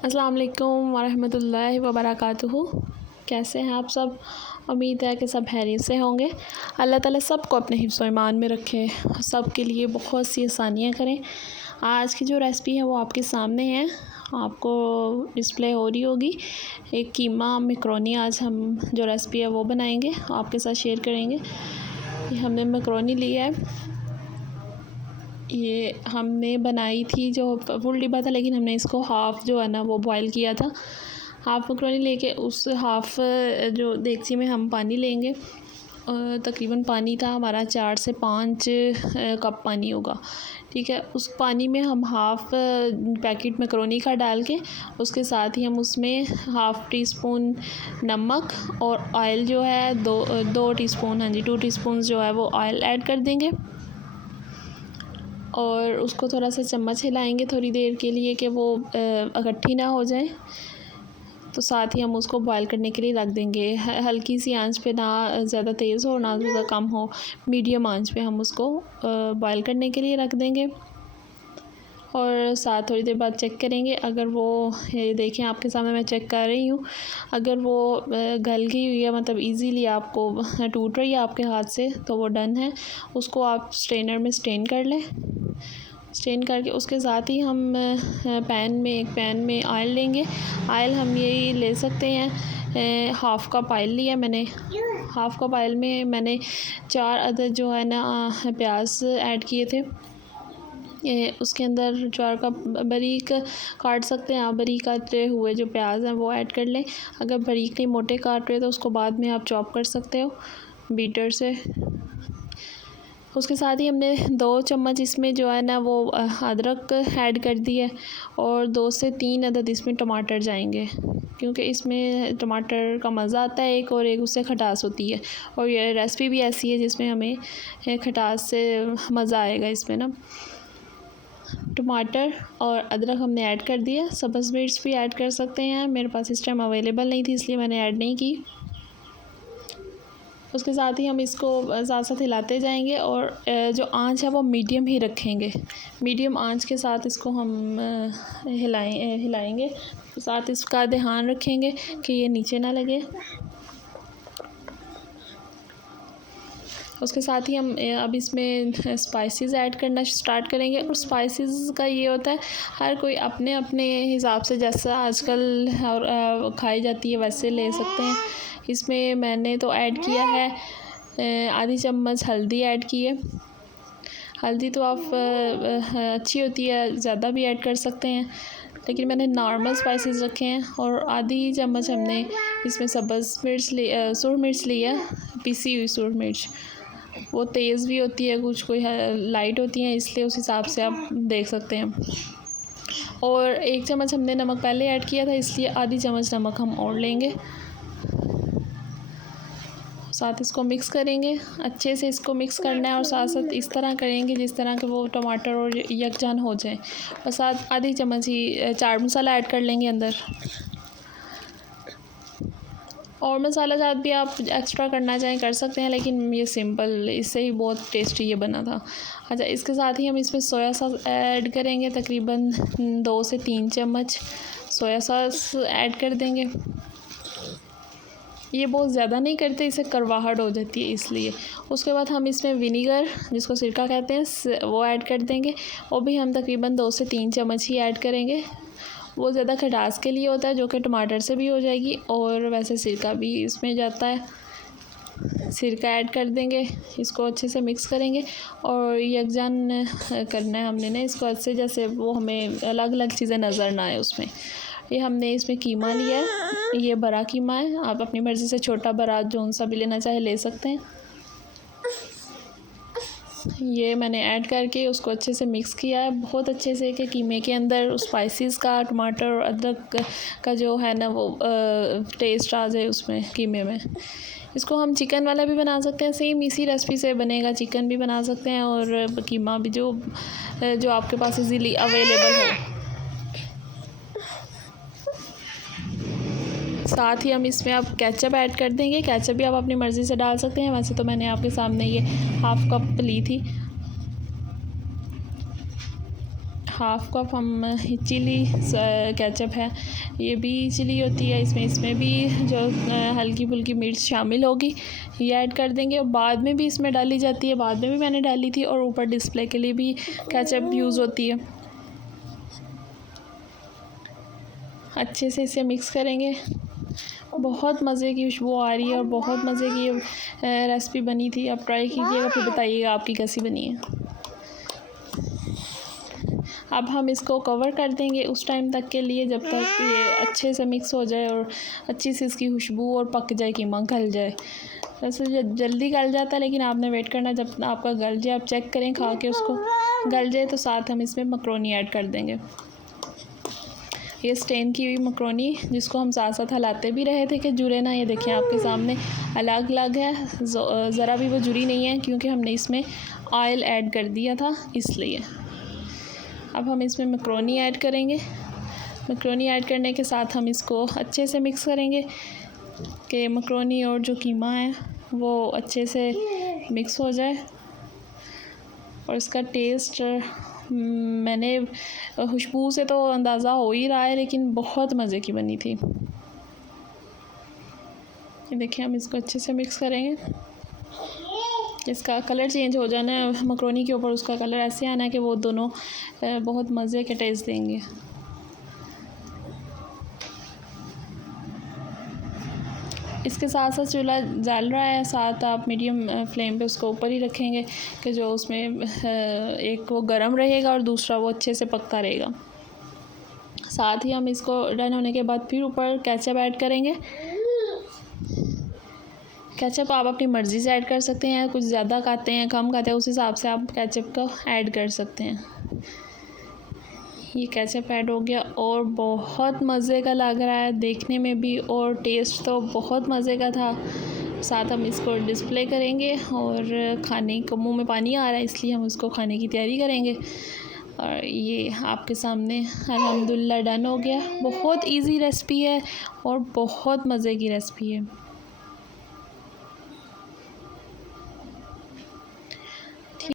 अस्सलाम वालेकुम वरहमतुल्लाहि वबरकातुहू। कैसे हैं आप सब? उम्मीद है कि सब खैरियत से होंगे। अल्लाह ताला सबको अपने हिफ्ज़ व ईमान में रखे, सब के लिए बहुत सी आसानियाँ करें। आज की जो रेसिपी है वो आपके सामने है, आपको डिस्प्ले हो रही होगी। एक कीमा मैकरोनी आज हम जो रेसिपी है वो बनाएंगे, आपके साथ शेयर करेंगे। ये हमने मैकरोनी लिया है, ये हमने बनाई थी जो फुल डिब्बा था, लेकिन हमने इसको हाफ़ जो है ना वो बॉयल किया था। हाफ़ मैकरोनी लेके उस हाफ़ जो देगची में हम पानी लेंगे, तकरीबन पानी था हमारा 4 से 5 कप पानी होगा, ठीक है। उस पानी में हम हाफ़ पैकेट मैकरोनी का डाल के उसके साथ ही हम उसमें हाफ़ टी स्पून नमक और ऑयल जो है दो टीस्पून, हाँ जी 2 टीस्पून जो है वो ऑयल ऐड कर देंगे और उसको थोड़ा सा चम्मच हिलाएंगे थोड़ी देर के लिए कि वो इकट्ठी ना हो जाए। तो साथ ही हम उसको बॉयल करने के लिए रख देंगे, हल्की सी आंच पे, ना ज़्यादा तेज़ हो ना ज़्यादा कम हो, मीडियम आंच पे हम उसको बॉयल करने के लिए रख देंगे। और साथ थोड़ी देर बाद चेक करेंगे, अगर वो ये देखें आपके सामने मैं चेक कर रही हूँ, अगर वो गल गई हुई है, मतलब इजीली आपको टूट रही है आपके हाथ से, तो वो डन है। उसको आप स्ट्रेनर में स्ट्रेन कर लें। स्ट्रेन करके उसके साथ ही हम एक पैन में ऑयल लेंगे। ऑयल हम यही ले सकते हैं, हाफ़ कप ऑयल लिया मैंने। हाफ़ कप ऑयल में मैंने 4 अदद जो है ना प्याज ऐड किए थे। उसके अंदर 4 कप बारीक काट सकते हैं आप, बारीक काटे हुए जो प्याज हैं वो ऐड कर लें। अगर बारीक नहीं मोटे काट रहे तो उसको बाद में आप चॉप कर सकते हो बीटर से। उसके साथ ही हमने 2 चम्मच इसमें जो है ना वो अदरक ऐड कर दी है और 2 से 3 अदद इसमें टमाटर जाएंगे, क्योंकि इसमें टमाटर का मज़ा आता है एक, और एक उससे खटास होती है। और ये रेसिपी भी ऐसी है जिसमें हमें खटास से मज़ा आएगा इसमें ना। टमाटर और अदरक हमने ऐड कर दिया। सब्ज़ मिर्च भी ऐड कर सकते हैं, मेरे पास इस टाइम अवेलेबल नहीं थी इसलिए मैंने ऐड नहीं की। उसके साथ ही हम इसको साथ साथ हिलाते जाएंगे और जो आंच है वो मीडियम ही रखेंगे। मीडियम आंच के साथ इसको हम हिलाएंगे। साथ इसका ध्यान रखेंगे कि ये नीचे ना लगे। उसके साथ ही हम अब इसमें स्पाइसेस ऐड करना स्टार्ट करेंगे। और स्पाइसेस का ये होता है, हर कोई अपने अपने हिसाब से जैसा आजकल और खाई जाती है वैसे ले सकते हैं। इसमें मैंने तो ऐड किया है आधी चम्मच हल्दी ऐड की है। हल्दी तो आप अच्छी होती है, ज़्यादा भी ऐड कर सकते हैं, लेकिन मैंने नॉर्मल स्पाइसेस रखे हैं। और आधी चम्मच हमने इसमें सुरख मिर्च ली है, पिसी हुई सुरख मिर्च। वो तेज़ भी होती है, कुछ कोई लाइट होती हैं, इसलिए उस हिसाब से आप देख सकते हैं। और 1 चम्मच हमने नमक पहले ऐड किया था, इसलिए आधी चम्मच नमक हम और लेंगे। साथ इसको मिक्स करेंगे, अच्छे से इसको मिक्स करना है और साथ साथ इस तरह करेंगे जिस तरह के वो टमाटर और यकजान हो जाए। और साथ आधी चम्मच ही चाट मसाला ऐड कर लेंगे अंदर। और मसाला जात भी आप एक्स्ट्रा करना चाहें कर सकते हैं, लेकिन ये सिंपल इससे ही बहुत टेस्टी ये बना था। अच्छा, इसके साथ ही हम इसमें सोया सॉस ऐड करेंगे, तकरीबन 2 से 3 चम्मच सोया सॉस ऐड कर देंगे। ये बहुत ज़्यादा नहीं करते, इससे करवाहट हो जाती है इसलिए। उसके बाद हम इसमें विनीगर, जिसको सिरका कहते हैं, वो ऐड कर देंगे। वो भी हम तकरीबन 2 से 3 चम्मच ही ऐड करेंगे। वो ज़्यादा खटास के लिए होता है, जो कि टमाटर से भी हो जाएगी, और वैसे सिरका भी इसमें जाता है। सिरका ऐड कर देंगे, इसको अच्छे से मिक्स करेंगे और यकजान करना है हमने ना इसको अच्छे, जैसे वो हमें अलग अलग चीज़ें नज़र ना आए उसमें। ये हमने इसमें कीमा लिया है, ये बड़ा कीमा है, आप अपनी मर्ज़ी से छोटा बड़ा जौन सा भी लेना चाहे ले सकते हैं। ये मैंने ऐड करके उसको अच्छे से मिक्स किया है बहुत अच्छे से, कि कीमे के अंदर स्पाइसेस का, टमाटर और अदरक का जो है ना वो टेस्ट आ जाए उसमें कीमे में। इसको हम चिकन वाला भी बना सकते हैं, सेम इसी रेसिपी से बनेगा। चिकन भी बना सकते हैं और कीमा भी, जो आपके पास इजीली अवेलेबल हो। साथ ही हम इसमें अब केचप ऐड कर देंगे। केचप भी आप अपनी मर्ज़ी से डाल सकते हैं, वैसे तो मैंने आपके सामने ये हाफ़ कप ली थी, हाफ़ कप हम चिली केचप है, ये भी चिली होती है, इसमें भी जो हल्की फुल्की मिर्च शामिल होगी ये ऐड कर देंगे। और बाद में भी इसमें डाली जाती है, बाद में भी मैंने डाली थी, और ऊपर डिस्प्ले के लिए भी केचप यूज़ होती है। अच्छे से इसे मिक्स करेंगे। बहुत मज़े की खुशबू आ रही है और बहुत मज़े की रेसिपी बनी थी। आप ट्राई कीजिएगा, फिर बताइएगा आपकी कैसी बनी है। अब हम इसको कवर कर देंगे उस टाइम तक के लिए जब तक ये अच्छे से मिक्स हो जाए और अच्छी सी इसकी खुशबू और पक जाए, कीमा गल जाए। वैसे जल्दी गल जाता है, लेकिन आपने वेट करना जब आपका गल जाए। आप चेक करें खा के उसको, गल जाए तो साथ हम इसमें मकरोनी ऐड कर देंगे। ये स्टेन की हुई मकरोनी जिसको हम साथ साथ हिलाते भी रहे थे कि जुड़े ना। ये देखिए आपके सामने अलग अलग है, ज़रा भी वो जुड़ी नहीं है क्योंकि हमने इसमें ऑयल ऐड कर दिया था इसलिए। अब हम इसमें मकरोनी ऐड करेंगे। मकरोनी ऐड करने के साथ हम इसको अच्छे से मिक्स करेंगे कि मकरोनी और जो कीमा है वो अच्छे से मिक्स हो जाए। और इसका टेस्ट मैंने खुशबू से तो अंदाज़ा हो ही रहा है, लेकिन बहुत मज़े की बनी थी। ये देखिए हम इसको अच्छे से मिक्स करेंगे। इसका कलर चेंज हो जाना है मकरोनी के ऊपर, उसका कलर ऐसे आना है कि वो दोनों बहुत मज़े के टेस्ट देंगे। इसके साथ साथ चूल्हा जल रहा है, साथ आप मीडियम फ्लेम पे उसको ऊपर ही रखेंगे कि जो उसमें एक वो गर्म रहेगा और दूसरा वो अच्छे से पकता रहेगा। साथ ही हम इसको डन होने के बाद फिर ऊपर केचप ऐड करेंगे। केचप आप अपनी मर्ज़ी से ऐड कर सकते हैं, कुछ ज़्यादा खाते हैं कम खाते हैं उस हिसाब से आप केचप को ऐड कर सकते हैं। ये केचप ऐड हो गया और बहुत मज़े का लग रहा है देखने में भी, और टेस्ट तो बहुत मज़े का था। साथ हम इसको डिस्प्ले करेंगे और खाने को मुंह में पानी आ रहा है इसलिए हम उसको खाने की तैयारी करेंगे। और ये आपके सामने अल्हम्दुलिल्लाह डन हो गया। बहुत इजी रेसिपी है और बहुत मज़े की रेसिपी है।